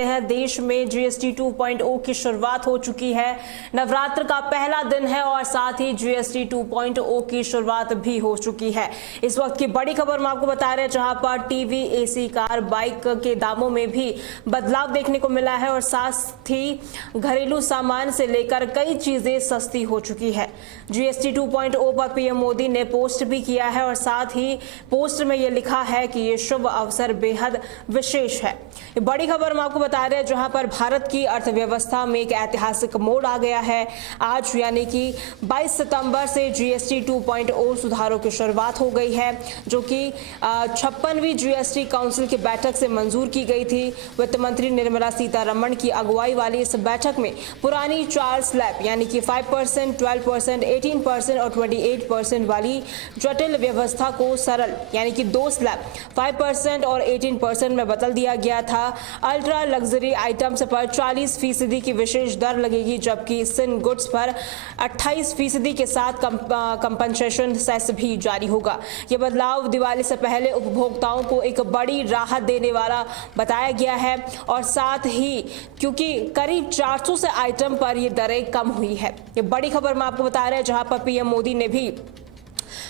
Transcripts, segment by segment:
हैं। देश में जीएसटी 2.0 की शुरुआत हो चुकी है। नवरात्र का पहला दिन है और साथ ही जीएसटी 2.0 की शुरुआत भी हो चुकी है। इस वक्त की बड़ी खबर हम आपको बता रहे हैं, जहां पर टीवी, एसी, कार, बाइक के दामों में भी बदलाव देखने को मिला है और साथ ही घरेलू सामान से लेकर कई चीजें सस्ती हो चुकी है। जीएसटी 2.0 पर पीएम मोदी ने पोस्ट भी किया है और साथ ही पोस्ट में यह लिखा है कि ये शुभ अवसर बेहद विशेष है। ये बड़ी खबर हम आपको बता रहे हैं, जहां पर भारत की अर्थव्यवस्था में एक ऐतिहासिक मोड़ आ गया है। आज यानी कि 22 सितंबर से जीएसटी 2.0 सुधारों की शुरुआत हो गई है, जो कि 56वीं जीएसटी काउंसिल की बैठक से मंजूर की गई थी। वित्त मंत्री निर्मला सीतारमण की अगुवाई वाली इस बैठक में पुरानी 4 स्लैब यानी कि 5%, 12%, 18% और 28% वाली जटिल व्यवस्था को सरल यानी कि 2 स्लैब 5% और 18% में बदल दिया गया था। अल्ट्रा लग्जरी आइटम्स पर 40% की विशेष दर लगेगी, जबकि सिन गुड्स पर 28% के साथ कंपनसेशन सेस भी जारी होगा। ये बदलाव दिवाली से पहले उपभोक्ताओं को एक बड़ी राहत देने वाला बताया गया है और साथ ही क्योंकि करीब 400 से आइटम पर ये दरें कम हुई है। ये बड़ी खबर मैं आपको बता रहे हैं, जहां पर पीएम मोदी ने भी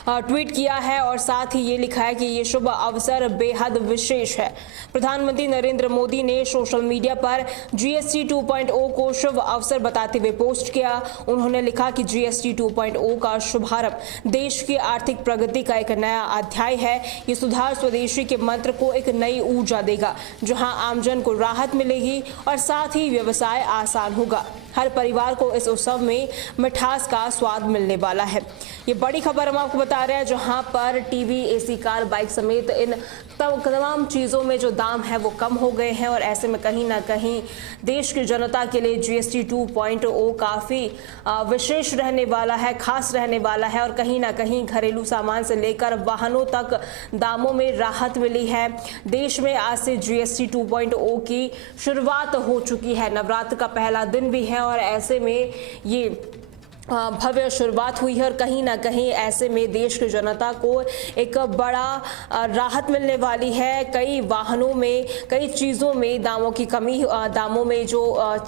ट्वीट किया है और साथ ही ये लिखा है कि ये शुभ अवसर बेहद विशेष है। प्रधानमंत्री नरेंद्र मोदी ने सोशल मीडिया पर जीएसटी 2.0 को शुभ अवसर बताते हुए पोस्ट किया। उन्होंने लिखा कि जीएसटी 2.0 का शुभारंभ देश की आर्थिक प्रगति का एक नया अध्याय है। ये सुधार स्वदेशी के मंत्र को एक नई ऊर्जा देगा, जहां आमजन को राहत मिलेगी और साथ ही व्यवसाय आसान होगा। हर परिवार को इस उत्सव में मिठास का स्वाद मिलने वाला है। ये बड़ी खबर हम आपको बता रहे हैं, जहां पर टीवी, एसी, कार, बाइक समेत इन तमाम चीज़ों में जो दाम है वो कम हो गए हैं और ऐसे में कहीं ना कहीं देश की जनता के लिए जीएसटी 2.0 काफ़ी विशेष रहने वाला है, खास रहने वाला है और कहीं ना कहीं घरेलू सामान से लेकर वाहनों तक दामों में राहत मिली है। देश में आज से जीएसटी 2.0 की शुरुआत हो चुकी है। नवरात्र का पहला दिन भी है और ऐसे में ये भव्य शुरुआत हुई है और कहीं ना कहीं ऐसे में देश की जनता को एक बड़ा राहत मिलने वाली है। कई वाहनों में, कई चीज़ों में दामों की कमी, दामों में जो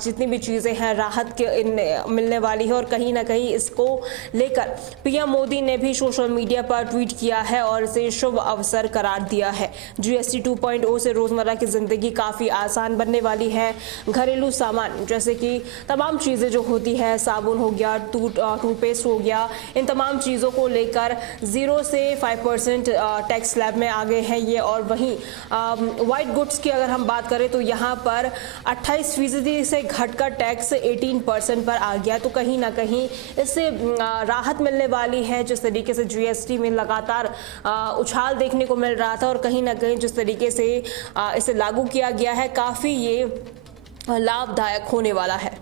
जितनी भी चीज़ें हैं राहत के मिलने वाली है और कहीं ना कहीं इसको लेकर पीएम मोदी ने भी सोशल मीडिया पर ट्वीट किया है और इसे शुभ अवसर करार दिया है। जीएसटी 2.0 से रोज़मर्रा की ज़िंदगी काफ़ी आसान बनने वाली है। घरेलू सामान जैसे कि तमाम चीज़ें जो होती है, साबुन हो गया, टूथपेस्ट हो गया, इन तमाम चीज़ों को लेकर 0 से 5% टैक्स स्लैब में आ गए हैं ये। और वहीं वाइट गुड्स की अगर हम बात करें तो यहाँ पर 28% से घटकर टैक्स 18% पर आ गया। तो कहीं ना कहीं इससे राहत मिलने वाली है। जिस तरीके से जीएसटी में लगातार उछाल देखने को मिल रहा था और कहीं ना कहीं जिस तरीके से इसे लागू किया गया है, काफ़ी ये लाभदायक होने वाला है।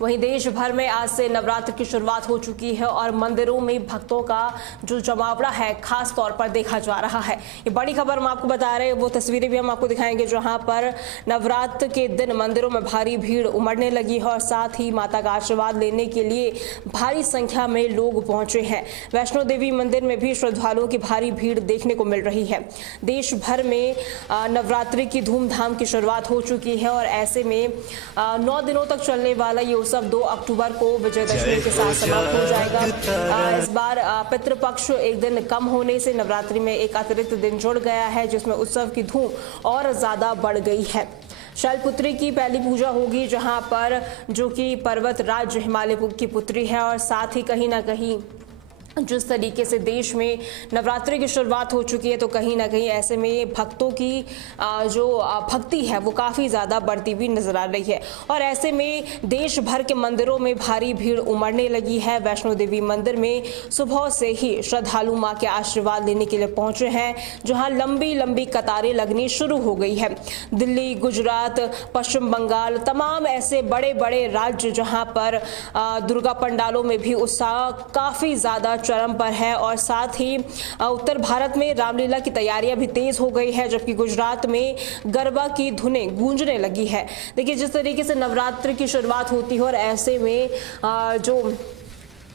वहीं देश भर में आज से नवरात्र की शुरुआत हो चुकी है और मंदिरों में भक्तों का जो जमावड़ा है खास तौर पर देखा जा रहा है। ये बड़ी खबर हम आपको बता रहे हैं, वो तस्वीरें भी हम आपको दिखाएंगे, जहां पर नवरात्र के दिन मंदिरों में भारी भीड़ उमड़ने लगी है और साथ ही माता का आशीर्वाद लेने के लिए भारी संख्या में लोग पहुंचे हैं। वैष्णो देवी मंदिर में भी श्रद्धालुओं की भारी भीड़ देखने को मिल रही है। देश भर में नवरात्रि की धूमधाम की शुरुआत हो चुकी है और ऐसे में 9 दिनों तक चलने वाला ये उत्सव 2 अक्टूबर को विजयदशमी के साथ समाप्त हो जाएगा। इस बार पितृपक्ष एक दिन कम होने से नवरात्रि में एक अतिरिक्त दिन जुड़ गया है, जिसमें उत्सव की धूम और ज्यादा बढ़ गई है। शैलपुत्री की पहली पूजा होगी, जहां पर जो कि पर्वत राज्य हिमालय की पुत्री है और साथ ही कहीं ना कहीं जिस तरीके से देश में नवरात्रि की शुरुआत हो चुकी है, तो कहीं ना कहीं ऐसे में भक्तों की जो भक्ति है वो काफ़ी ज़्यादा बढ़ती हुई नजर आ रही है और ऐसे में देश भर के मंदिरों में भारी भीड़ उमड़ने लगी है। वैष्णो देवी मंदिर में सुबह से ही श्रद्धालु मां के आशीर्वाद लेने के लिए पहुंचे हैं, जहां लंबी लंबी कतारें लगनी शुरू हो गई है। दिल्ली, गुजरात, पश्चिम बंगाल, तमाम ऐसे बड़े बड़े राज्य जहां पर दुर्गा पंडालों में भी उत्साह काफ़ी ज़्यादा चरम पर है और साथ ही उत्तर भारत में रामलीला की तैयारियां भी तेज हो गई है, जबकि गुजरात में गरबा की धुनें गूंजने लगी है। देखिए जिस तरीके से नवरात्र की शुरुआत होती है और ऐसे में जो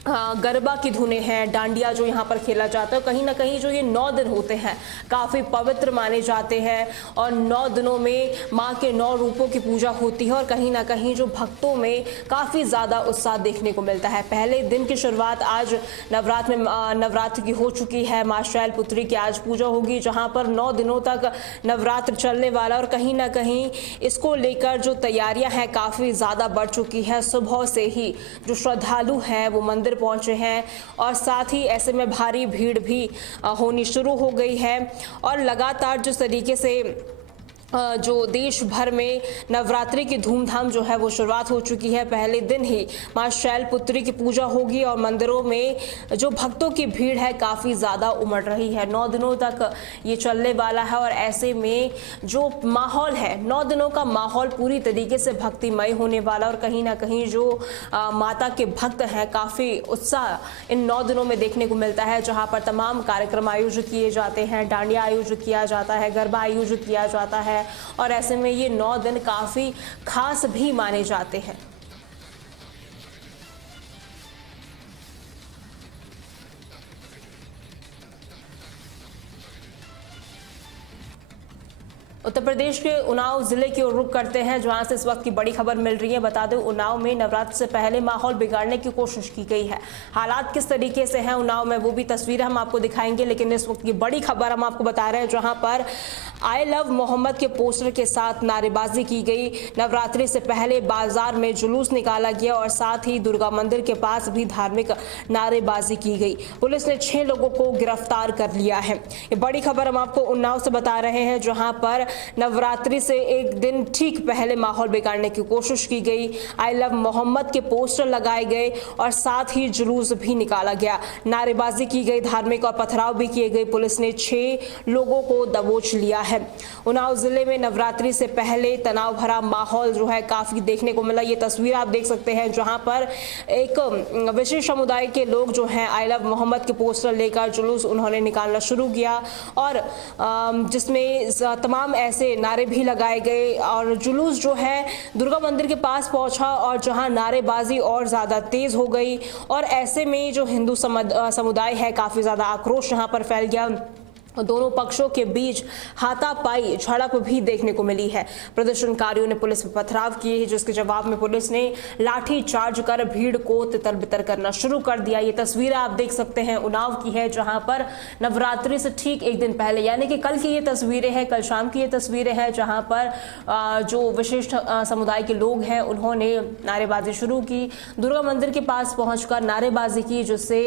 गरबा की धुनें हैं, डांडिया जो यहाँ पर खेला जाता है। कहीं ना कहीं जो ये 9 दिन होते हैं काफ़ी पवित्र माने जाते हैं और 9 दिनों में माँ के 9 रूपों की पूजा होती है और कहीं ना कहीं जो भक्तों में काफ़ी ज़्यादा उत्साह देखने को मिलता है। पहले दिन की शुरुआत आज नवरात्र की हो चुकी है। माँ शैलपुत्री की आज पूजा होगी, जहाँ पर 9 दिनों तक नवरात्र चलने वाला और कहीं ना कहीं इसको लेकर जो तैयारियां हैं काफ़ी ज़्यादा बढ़ चुकी है। सुबह से ही जो श्रद्धालु हैं वो मंदिर पहुंचे हैं और साथ ही ऐसे में भारी भीड़ भी होनी शुरू हो गई है और लगातार जिस तरीके से जो देश भर में नवरात्रि की धूमधाम जो है वो शुरुआत हो चुकी है। पहले दिन ही मां शैलपुत्री की पूजा होगी और मंदिरों में जो भक्तों की भीड़ है काफ़ी ज़्यादा उमड़ रही है। 9 दिनों तक ये चलने वाला है और ऐसे में जो माहौल है 9 दिनों का माहौल पूरी तरीके से भक्तिमय होने वाला और कहीं ना कहीं जो माता के भक्त हैं काफ़ी उत्साह इन 9 दिनों में देखने को मिलता है, जहाँ पर तमाम कार्यक्रम आयोजित किए जाते हैं, डांडिया आयोजित किया जाता है, गरबा आयोजित किया जाता है और ऐसे में ये 9 दिन काफी खास भी माने जाते हैं। उत्तर प्रदेश के उन्नाव जिले की ओर रुख करते हैं, जहां से इस वक्त की बड़ी खबर मिल रही है। बता दें, उन्नाव में नवरात्र से पहले माहौल बिगाड़ने की कोशिश की गई है। हालात किस तरीके से हैं उन्नाव में वो भी तस्वीरें हम आपको दिखाएंगे, लेकिन इस वक्त की बड़ी खबर हम आपको बता रहे हैं, जहां पर आई लव मोहम्मद के पोस्टर के साथ नारेबाजी की गई। नवरात्रि से पहले बाजार में जुलूस निकाला गया और साथ ही दुर्गा मंदिर के पास भी धार्मिक नारेबाजी की गई। पुलिस ने 6 लोगों को गिरफ्तार कर लिया है। ये बड़ी खबर हम आपको उन्नाव से बता रहे हैं, जहां पर नवरात्रि से एक दिन ठीक पहले माहौल बिगाड़ने की कोशिश की गई। आई लव मोहम्मद के पोस्टर लगाए गए और साथ ही जुलूस भी निकाला गया, नारेबाजी की गई, धार्मिक और पथराव भी किए गए। पुलिस ने 6 लोगों को दबोच लिया है। उन्नाव जिले में नवरात्रि से पहले तनाव भरा माहौल जो है काफी देखने को मिला। ये तस्वीर आप देख सकते हैं, जहां पर एक विशेष समुदाय के लोग जो हैं आई लव मोहम्मद के पोस्टर लेकर जुलूस उन्होंने निकालना शुरू किया और जिसमें तमाम ऐसे नारे भी लगाए गए और जुलूस जो है दुर्गा मंदिर के पास पहुंचा और जहां नारेबाजी और ज्यादा तेज हो गई और ऐसे में जो हिंदू समुदाय है काफी ज्यादा आक्रोश यहां पर फैल गया। दोनों पक्षों के बीच हाथापाई झड़प भी देखने को मिली है। प्रदर्शनकारियों ने पुलिस पर पथराव किए हैं, जिसके जवाब में पुलिस ने लाठी चार्ज कर भीड़ को तितर बितर करना शुरू कर दिया। ये तस्वीरें आप देख सकते हैं उन्नाव की है, जहां पर नवरात्रि से ठीक एक दिन पहले यानी कि कल की ये तस्वीरें हैं, कल शाम की ये तस्वीरें हैं, जहां पर जो विशिष्ट समुदाय के लोग हैं उन्होंने नारेबाजी शुरू की, दुर्गा मंदिर के पास पहुंचकर नारेबाजी की, जिससे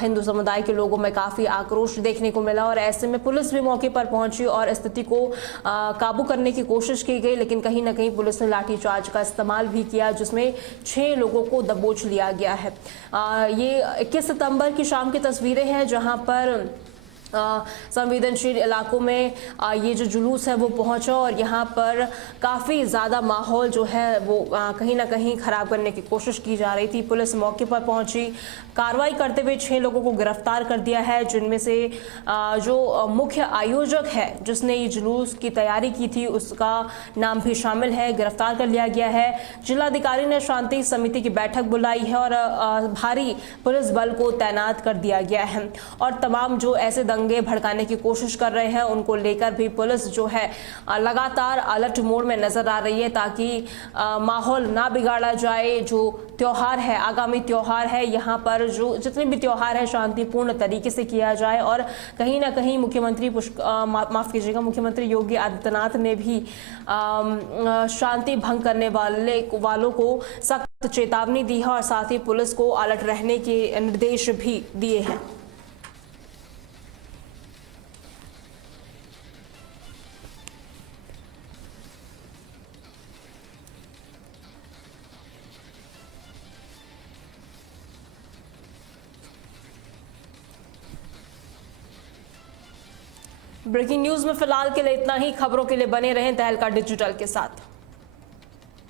हिंदू समुदाय के लोगों में काफी आक्रोश देखने को मिला और ऐसे में पुलिस भी मौके पर पहुंची और स्थिति को काबू करने की कोशिश की गई, लेकिन कहीं ना कहीं पुलिस ने लाठीचार्ज का इस्तेमाल भी किया, जिसमें 6 लोगों को दबोच लिया गया है। ये 21 सितंबर की शाम की तस्वीरें हैं, जहां पर संवेदनशील इलाकों में ये जो जुलूस है वो पहुंचा और यहाँ पर काफ़ी ज़्यादा माहौल जो है वो कहीं ना कहीं ख़राब करने की कोशिश की जा रही थी। पुलिस मौके पर पहुंची, कार्रवाई करते हुए 6 लोगों को गिरफ्तार कर दिया है, जिनमें से जो मुख्य आयोजक है जिसने ये जुलूस की तैयारी की थी उसका नाम भी शामिल है, गिरफ्तार कर लिया गया है। जिलाधिकारी ने शांति समिति की बैठक बुलाई है और भारी पुलिस बल को तैनात कर दिया गया है और तमाम जो ऐसे दंगे भड़काने की कोशिश कर रहे हैं उनको लेकर भी पुलिस जो है लगातार अलर्ट मोड में नजर आ रही है, ताकि माहौल ना बिगाड़ा जाए। जो त्योहार है, आगामी त्योहार है, यहाँ पर जो जितने भी त्योहार है शांतिपूर्ण तरीके से किया जाए और कहीं ना कहीं मुख्यमंत्री योगी आदित्यनाथ ने भी शांति भंग करने वालों को सख्त चेतावनी दी है और साथ ही पुलिस को अलर्ट रहने के निर्देश भी दिए हैं। ब्रेकिंग न्यूज में फिलहाल के लिए इतना ही। खबरों के लिए बने रहें तहलका डिजिटल के साथ।